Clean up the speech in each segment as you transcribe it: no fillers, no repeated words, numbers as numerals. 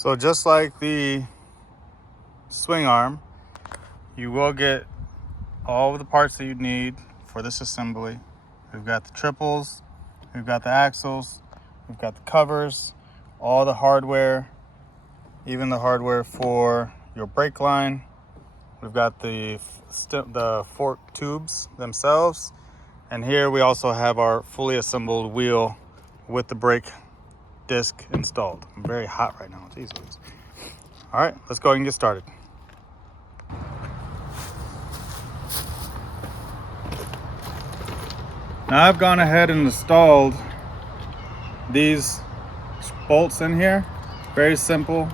So just like the swing arm, you will get all of the parts that you need for this assembly. We've got the triples, we've got the axles, we've got the covers, all the hardware, even the hardware for your brake line. We've got the fork tubes themselves. And here we also have our fully assembled wheel with the brake disc installed. I'm very hot right now. Jeez Louise. All right, let's go ahead and get started. Now I've gone ahead and installed these bolts in here. Very simple.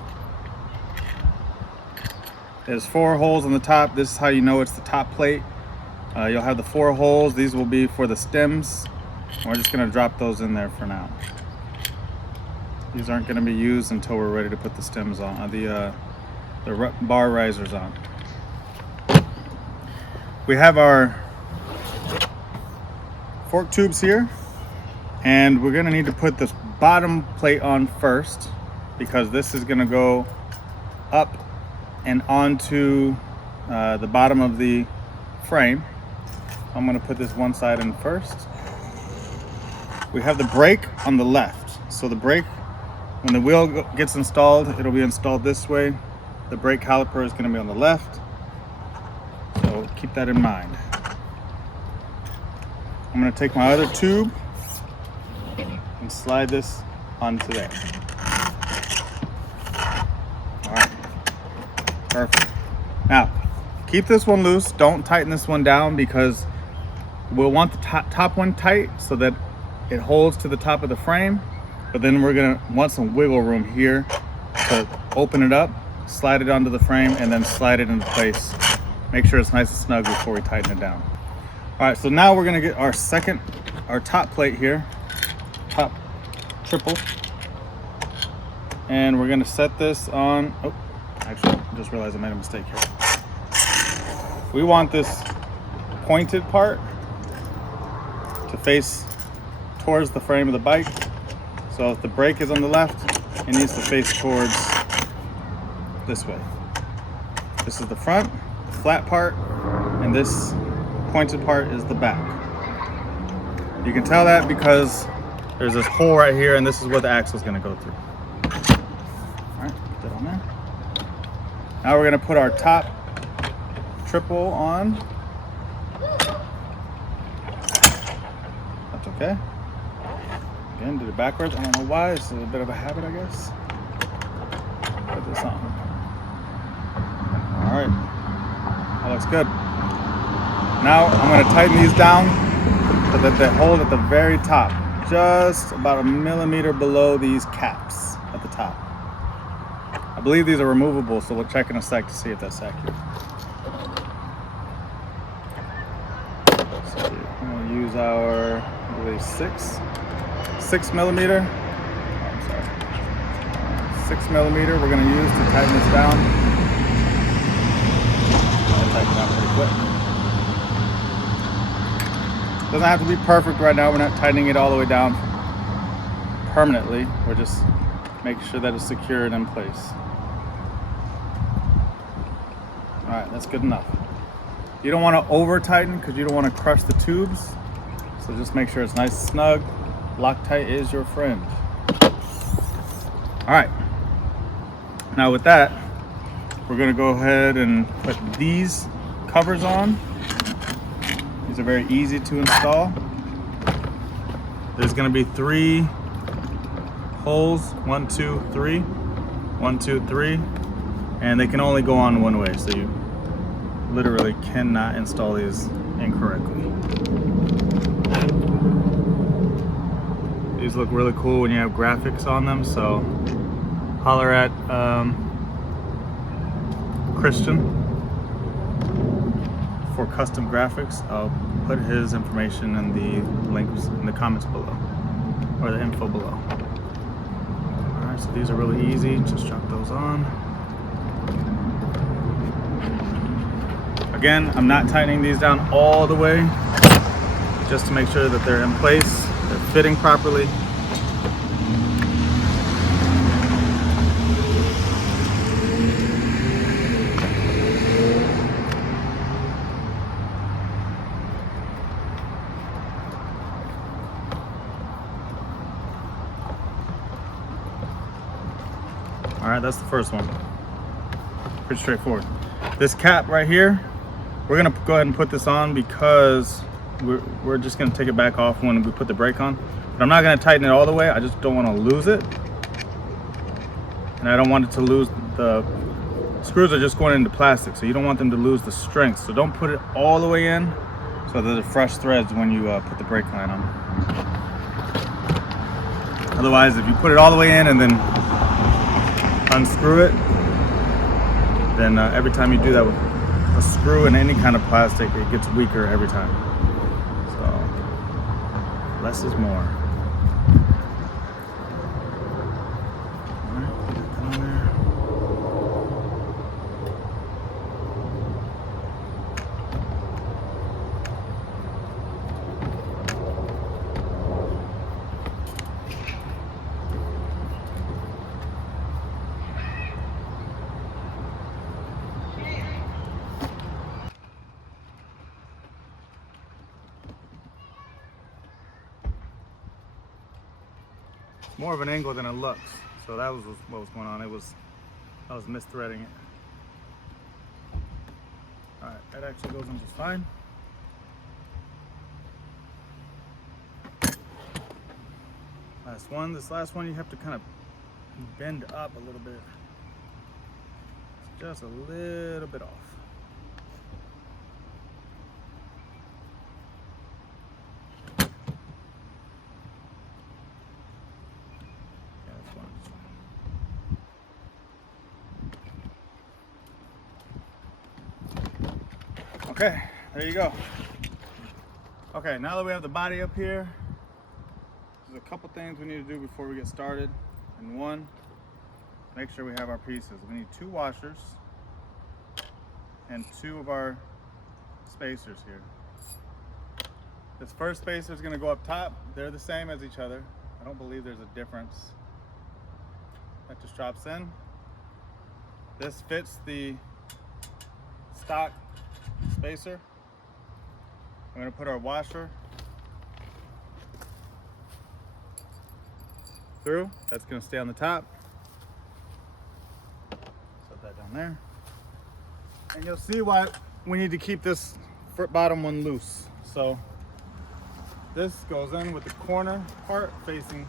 There's 4 holes on the top. This is how you know it's the top plate. You'll have the 4 holes. These will be for the stems. We're just gonna drop those in there for now. These aren't gonna be used until we're ready to put the stems on, the bar risers on. We have our fork tubes here, and we're gonna need to put this bottom plate on first because this is gonna go up and onto the bottom of the frame. I'm gonna put this one side in first. We have the brake on the left. So the brake, when the wheel gets installed, it'll be installed this way. The brake caliper is gonna be on the left. So keep that in mind. I'm gonna take my other tube and slide this onto there. All right, perfect. Now, keep this one loose. Don't tighten this one down because we'll want the top one tight so that it holds to the top of the frame. But then we're gonna want some wiggle room here to open it up, slide it onto the frame, and then slide it into place. Make sure it's nice and snug before we tighten it down. All right, so now we're gonna get our top plate here, top triple. And we're gonna set this on, oh, actually, I just realized I made a mistake here. We want this pointed part to face towards the frame of the bike. So if the brake is on the left, it needs to face towards this way. This is the front, flat part, and this pointed part is the back. You can tell that because there's this hole right here, and this is where the axle is going to go through. All right, put that on there. Now we're going to put our top triple on. That's okay. Again, did it backwards. I don't know why. It's a bit of a habit, I guess. Put this on. All right, that looks good. Now I'm going to tighten these down so that they hold at the very top, just about 1 millimeter below these caps at the top. I believe these are removable, so we'll check in a sec to see if that's accurate. So I'm going to use our, I believe, 6 millimeter. Oh, I'm sorry. 6 millimeter we're going to use to tighten this down. I'll tighten it down pretty quick. Doesn't have to be perfect right now. We're not tightening it all the way down permanently. We're just making sure that it's secured in place. All right, that's good enough. You don't want to over tighten because you don't want to crush the tubes. So just make sure it's nice and snug. Loctite is your friend. All right. Now with that, we're gonna go ahead and put these covers on. These are very easy to install. There's gonna be 3 holes, 1, 2, 3, 1, 2, 3, and they can only go on one way, so you literally cannot install these incorrectly. These look really cool when you have graphics on them, so holler at Christian for custom graphics. I'll put his information in the links in the comments below, or the info below. Alright, so these are really easy. Just drop those on. Again, I'm not tightening these down all the way, just to make sure that they're in place, they're fitting properly. All right, that's the first one. Pretty straightforward. This cap right here, we're gonna go ahead and put this on because we're just gonna take it back off when we put the brake on. But I'm not gonna tighten it all the way. I just don't wanna lose it. And I don't want it to lose, the screws are just going into plastic, so you don't want them to lose the strength. So don't put it all the way in so that they're fresh threads when you put the brake line on. Otherwise, if you put it all the way in and then unscrew it, then every time you do that with a screw and any kind of plastic, it gets weaker every time. So less is more. More of an angle than it looks, so that was what was going on. I was misthreading it. All right, that actually goes in just fine. Last one. This last one you have to kind of bend up a little bit. It's just a little bit off. Okay, there you go. Okay, now that we have the body up here, there's a couple things we need to do before we get started. And one, make sure we have our pieces. We need 2 washers and 2 of our spacers here. This first spacer is going to go up top. They're the same as each other. I don't believe there's a difference. That just drops in. This fits the stock spacer. I'm going to put our washer through. That's going to stay on the top. Set that down there. And you'll see why we need to keep this bottom one loose. So this goes in with the corner part facing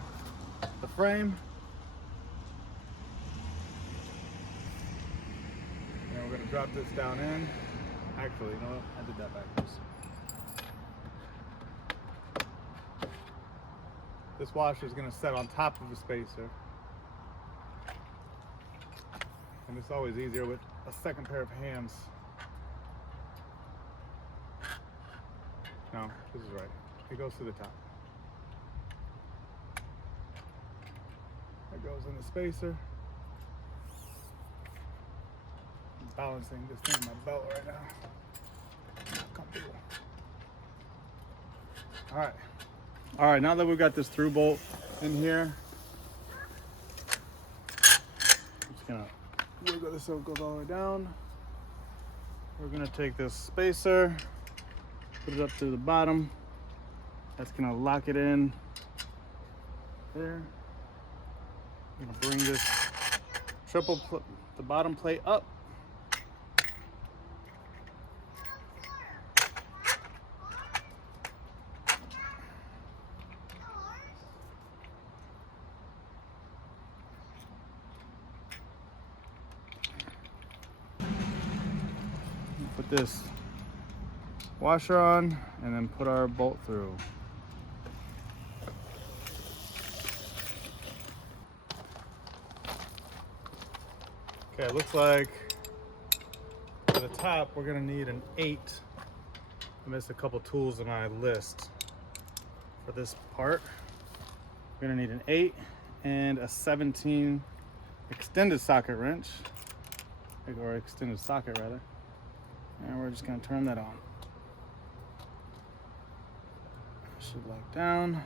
the frame. And we're going to drop this down in. Actually, you know what? I did that backwards. This washer is going to set on top of the spacer. And it's always easier with a second pair of hands. No, this is right. It goes to the top. It goes in the spacer. I'm balancing this thing in my belt right now. Comfortable. All right, now that we've got this through bolt in here, I'm just gonna wiggle this so it goes all the way down. We're gonna take this spacer, put it up to the bottom. That's gonna lock it in there. I'm gonna bring this the bottom plate up. Put this washer on and then put our bolt through. Okay, it looks like for the top we're gonna need an 8. I missed a couple tools in my list for this part. We're gonna need an 8 and a 17 extended socket wrench, or extended socket rather. And we're just going to turn that on. Should lock down.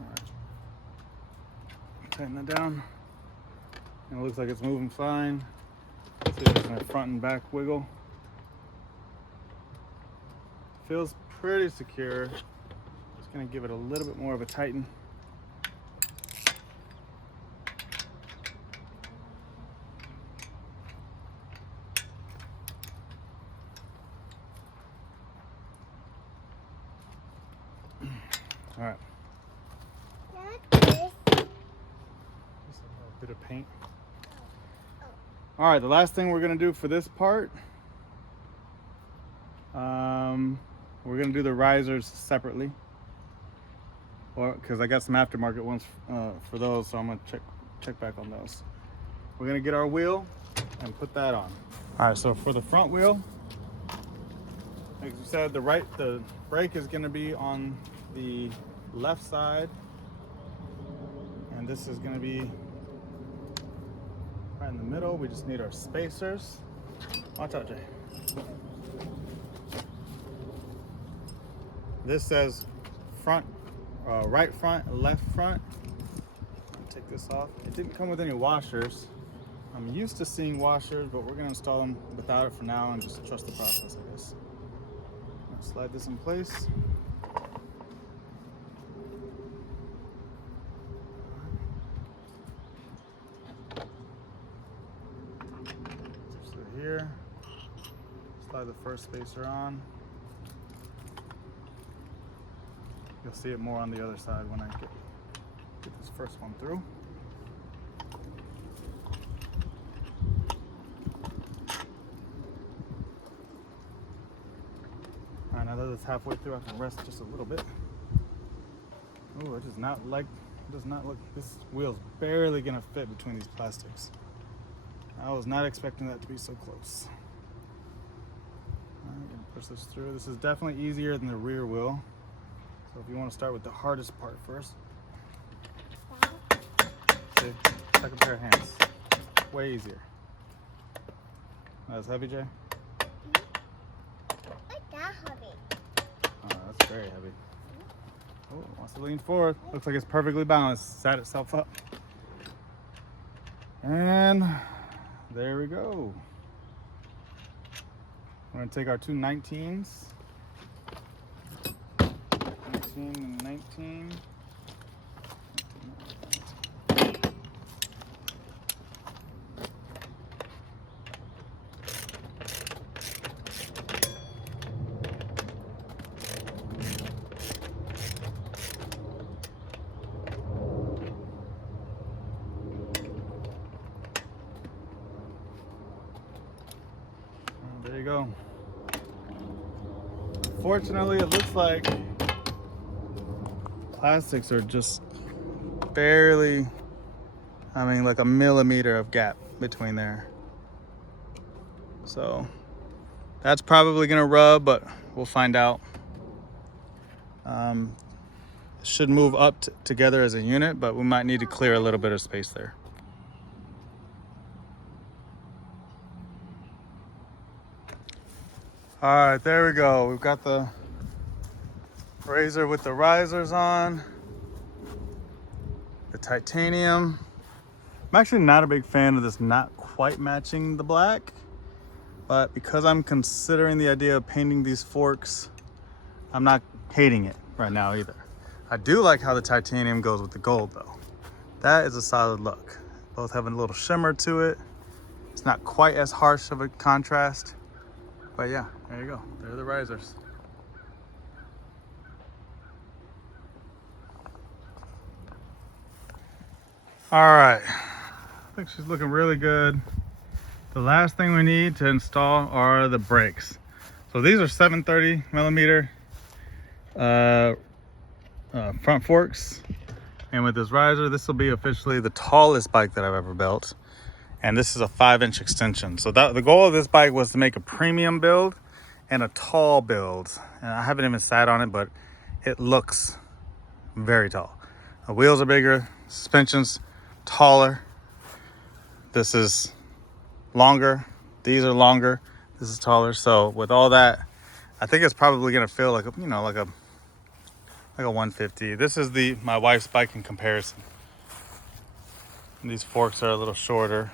All right. Tighten that down. And it looks like it's moving fine. See, there's my front and back wiggle. Feels pretty secure. Just going to give it a little bit more of a tighten. bit of paint. All right, the last thing we're gonna do for this part, we're gonna do the risers separately, or because I got some aftermarket ones for those, so I'm gonna check back on those. We're gonna get our wheel and put that on. All right, so for the front wheel, like we said, the brake is gonna be on the left side, and this is gonna be right in the middle. We just need our spacers. Watch out, Jay. This says front, right front, left front. I'll take this off. It didn't come with any washers. I'm used to seeing washers, but we're gonna install them without it for now and just trust the process, I guess. Slide this in place. So here, slide the first spacer on. You'll see it more on the other side when I get this first one through. All right, now that it's halfway through, I can rest just a little bit. Oh, it does not look, this wheel's barely gonna fit between these plastics. I was not expecting that to be so close. All right, gonna push this through. This is definitely easier than the rear wheel. So if you want to start with the hardest part first. See, second pair of hands. Way easier. That's heavy, Jay? Not that heavy. Oh, that's very heavy. Oh, it wants to lean forward. Looks like it's perfectly balanced. Sat itself up. And there we go. We're gonna take our two 19s. 19 and 19. There you go. Fortunately, it looks like plastics are just barely, like a millimeter of gap between there. So that's probably gonna rub, but we'll find out. Should move up together as a unit, but we might need to clear a little bit of space there. All right, there we go. We've got the razor with the risers on, the titanium. I'm actually not a big fan of this not quite matching the black, but because I'm considering the idea of painting these forks, I'm not hating it right now either. I do like how the titanium goes with the gold though. That is a solid look. Both have a little shimmer to it. It's not quite as harsh of a contrast, but yeah, there you go. There are the risers. All right, I think she's looking really good. The last thing we need to install are the brakes. So these are 730 millimeter front forks. And with this riser, this will be officially the tallest bike that I've ever built. And this is a 5-inch extension. So the goal of this bike was to make a premium build and a tall build. And I haven't even sat on it, but it looks very tall. The wheels are bigger, suspension's taller. This is longer. These are longer. This is taller. So with all that, I think it's probably gonna feel like a 150. This is my wife's bike in comparison. And these forks are a little shorter.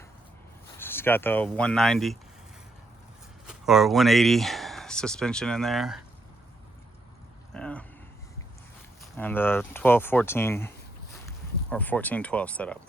She's got the 190 or 180 suspension in there. Yeah. And the 1214 or 1412 setup.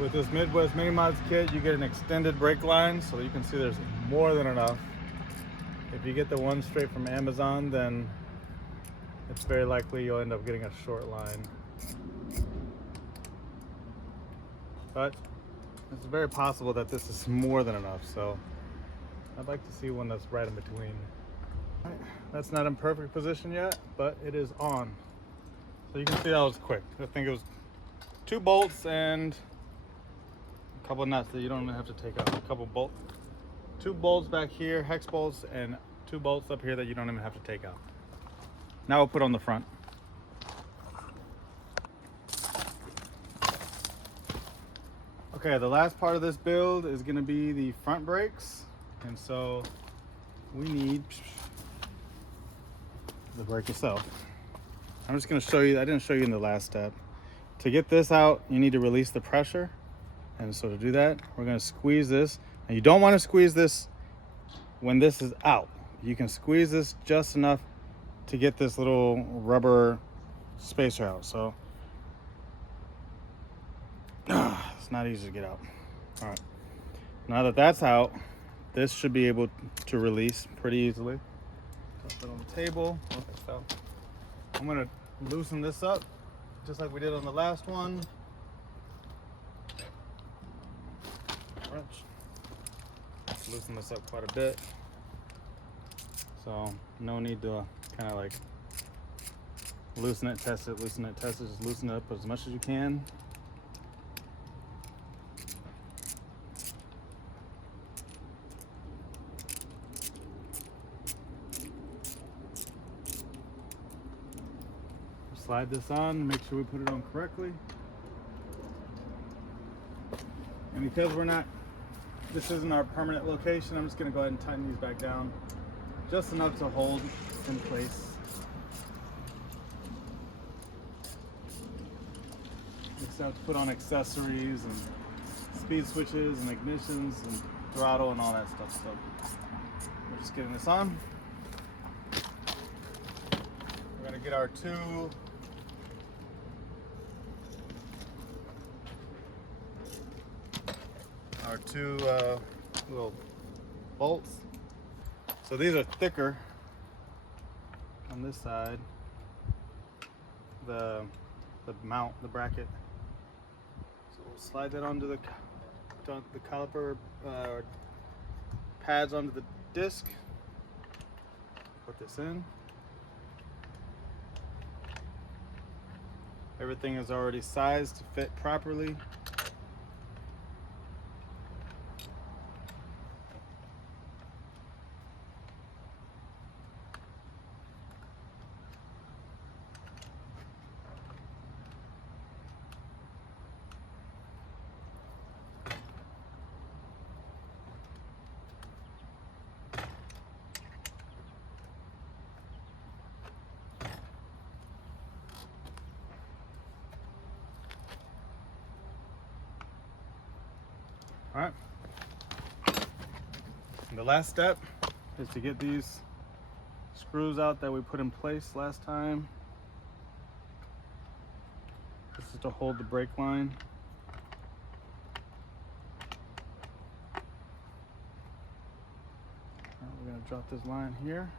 With this Midwest Mini Mods kit, you get an extended brake line, so you can see there's more than enough. If you get the one straight from Amazon, then it's very likely you'll end up getting a short line. But it's very possible that this is more than enough, so I'd like to see one that's right in between. That's not in perfect position yet, but it is on. So you can see that was quick. I think it was 2 bolts and a couple of nuts that you don't have to take out. A couple bolts, 2 bolts back here, hex bolts, and 2 bolts up here that you don't even have to take out. Now we'll put on the front. Okay, the last part of this build is going to be the front brakes, and so we need the brake itself. I'm just going to show you, I didn't show you in the last step. To get this out, you need to release the pressure. And so to do that, we're going to squeeze this. And you don't want to squeeze this when this is out. You can squeeze this just enough to get this little rubber spacer out. So it's not easy to get out. All right. Now that that's out, this should be able to release pretty easily. Put it on the table. Okay, so I'm going to loosen this up just like we did on the last one. Wrench. Loosen this up quite a bit. So no need to kind of like loosen it, test it, loosen it, test it. Just loosen it up as much as you can. Slide this on, make sure we put it on correctly. And because this isn't our permanent location, I'm just gonna go ahead and tighten these back down just enough to hold in place. Next I have to put on accessories and speed switches and ignitions and throttle and all that stuff. So we're just getting this on. We're gonna get our two little bolts. So these are thicker on this side. The mount, the bracket. So we'll slide that onto the caliper pads onto the disc. Put this in. Everything is already sized to fit properly. All right. And the last step is to get these screws out that we put in place last time. This is to hold the brake line. All right, we're going to drop this line here.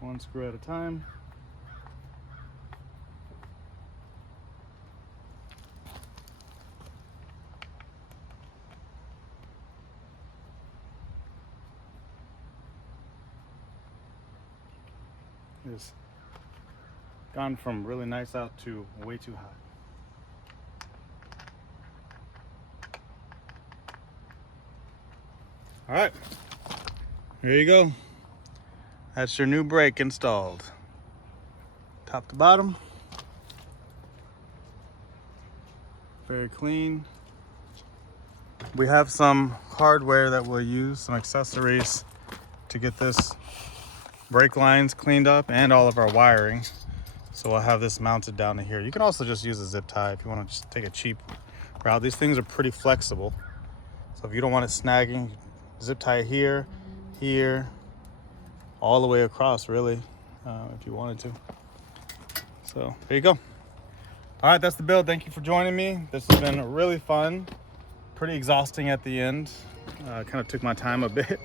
One screw at a time. It's gone from really nice out to way too hot. All right, here you go. That's your new brake installed. Top to bottom. Very clean. We have some hardware that we'll use, some accessories to get this brake lines cleaned up and all of our wiring. So we'll have this mounted down to here. You can also just use a zip tie if you want to just take a cheap route. These things are pretty flexible. So if you don't want it snagging, zip tie here, here, all the way across, really, if you wanted to. So there you go. All right, that's the build. Thank you for joining me. This has been really fun, pretty exhausting at the end. Kind of took my time a bit,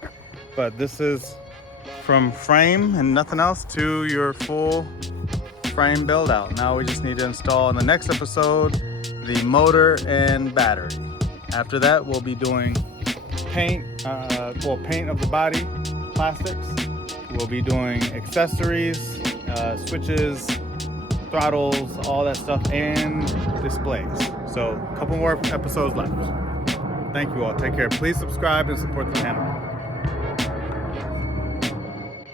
but this is from frame and nothing else to your full frame build out. Now we just need to install in the next episode the motor and battery. After that, we'll be doing paint, paint of the body, plastics. We'll be doing accessories, switches, throttles, all that stuff, and displays. So a couple more episodes left. Thank you all. Take care. Please subscribe and support the channel.